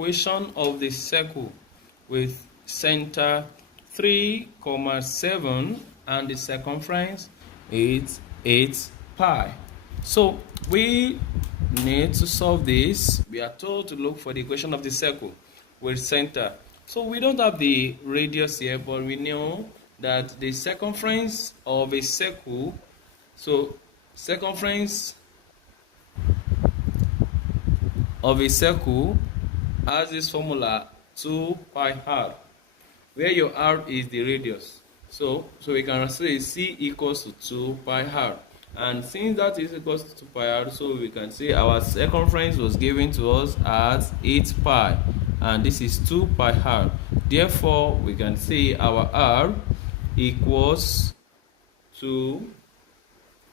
equation of the circle with center 3, 7 and the circumference is 8 pi. So we need to solve this. We are told to look for the equation of the circle with center. So we don't have the radius here, but we know that the circumference of a circle, so circumference of a circle has this formula 2 pi r, where your r is the radius. So we can say c equals to 2 pi r. And since that is equals to 2 pi r, so we can say our circumference was given to us as 8 pi, and this is 2 pi r. Therefore, we can say our r equals to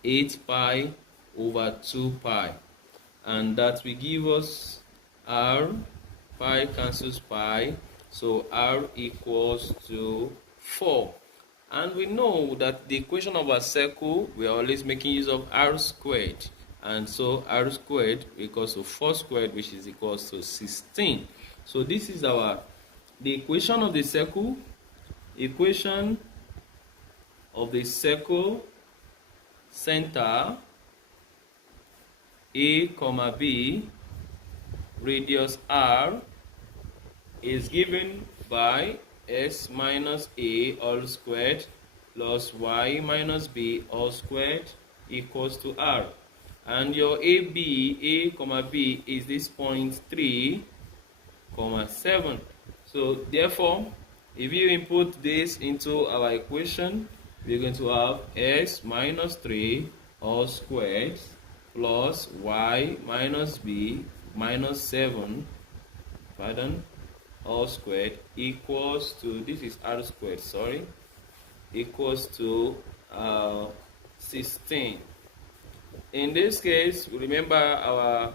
8 pi over 2 pi, and that will give us r, pi cancels pi, so r equals to 4. And we know that the equation of a circle, we are always making use of r squared, and so r squared equals to 4 squared, which is equals to 16. So this is the equation of the circle. Equation of the circle, center a comma b, radius r, is given by s minus a all squared plus y minus b all squared equals to r. And your a comma b is this point 3, 7. So therefore, if you input this into our equation, we're going to have s minus 3 all squared plus y minus b minus 7, all squared equals to, this is r squared, sorry, equals to 16. In this case, remember our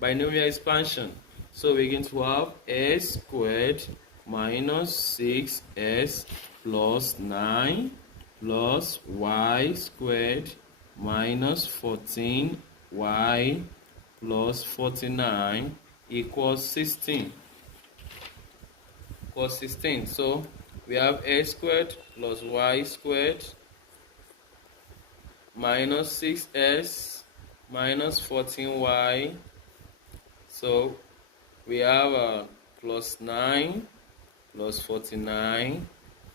binomial expansion. So we're going to have s squared minus 6s plus 9 plus y squared minus 14y plus 49 equals 16. So we have s squared plus y squared minus 6s minus 14y. So we have plus 9 plus 49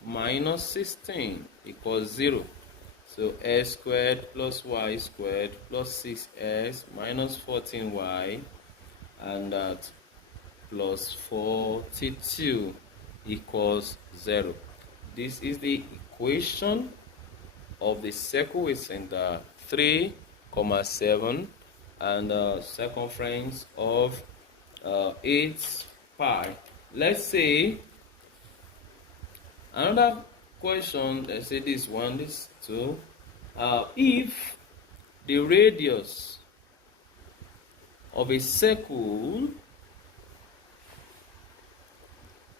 minus 16 equals 0. So s squared plus y squared plus 6s minus 14y, and that plus 42 equals 0. This is the equation of the circle with center 3, 7 and circumference of 8 pi. Let's say another question, let's say this one, this two. If the radius of a circle,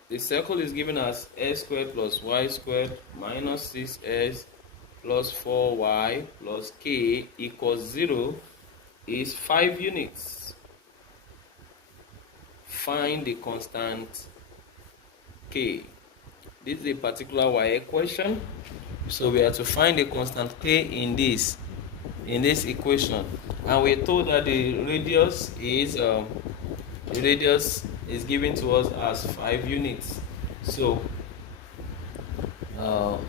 the circle is given as s squared plus y squared minus 6s plus 4y plus k equals 0, is 5 units. Find the constant k. This is a particular y equation, so we have to find the constant k in this equation, and we're told that the radius is given to us as 5 units. So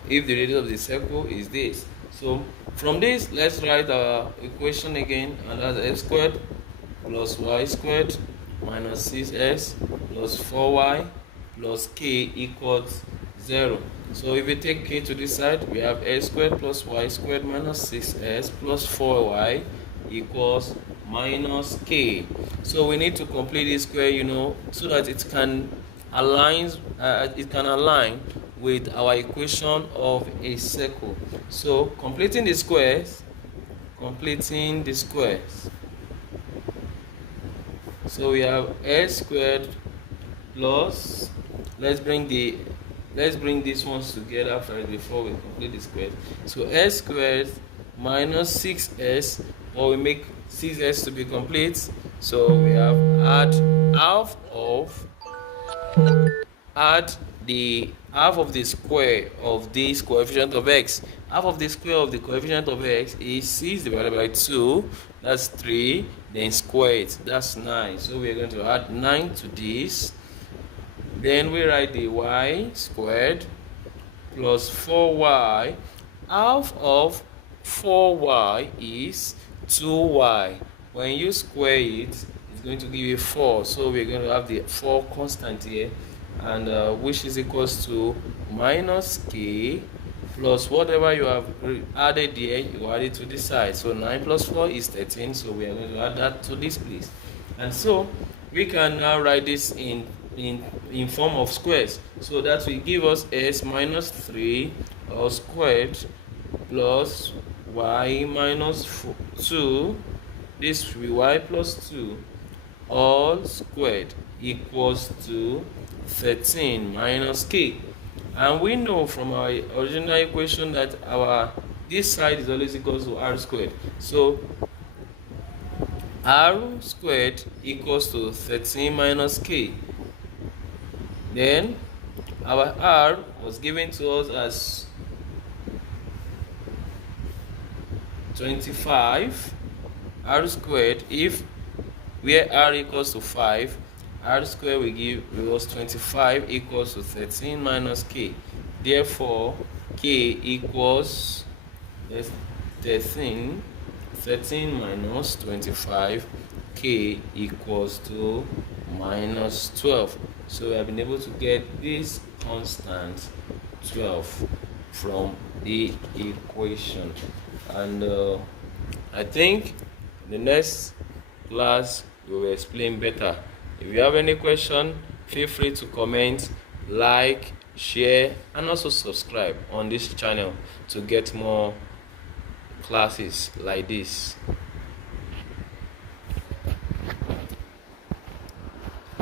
if the radius of the circle is this, so from this, let's write our equation again, and that's s squared plus y squared minus 6s plus 4y plus k equals 0. So if we take k to this side, we have s squared plus y squared minus 6s plus 4y equals minus k. So we need to complete this square, so that it can align with our equation of a circle. So completing the squares. So we have s squared plus, let's bring these ones together first before we complete the squares. So s squared minus 6s, or we make 6s to be complete. So we have add half of, add the half of the square of this coefficient of x. Half of the square of the coefficient of x is 6 divided by 2, that's 3, then square it, that's 9. So we're going to add 9 to this. Then we write the y squared plus 4y. Half of 4y is 2y. When you square it, it's going to give you 4. So we're going to have the 4 constant here, and which is equals to minus k plus whatever you have added here, you add it to this side. So 9 plus 4 is 13. So we are going to add that to this place. And so we can now write this in form of squares. So that will give us s minus 3 all squared plus y minus 2, this will be y plus 2 all squared equals to 13 minus k. And we know from our original equation that this side is always equal to r squared. So r squared equals to 13 minus k. Then our r was given to us as 25. R squared, if where r equals to 5, r squared will give us 25 equals to 13 minus k. Therefore k equals 13 minus 25, k equals to minus 12. So we have been able to get this constant 12 from the equation. And I think in the next class we will explain better. If you have any question, feel free to comment, like, share, and also subscribe on this channel to get more classes like this.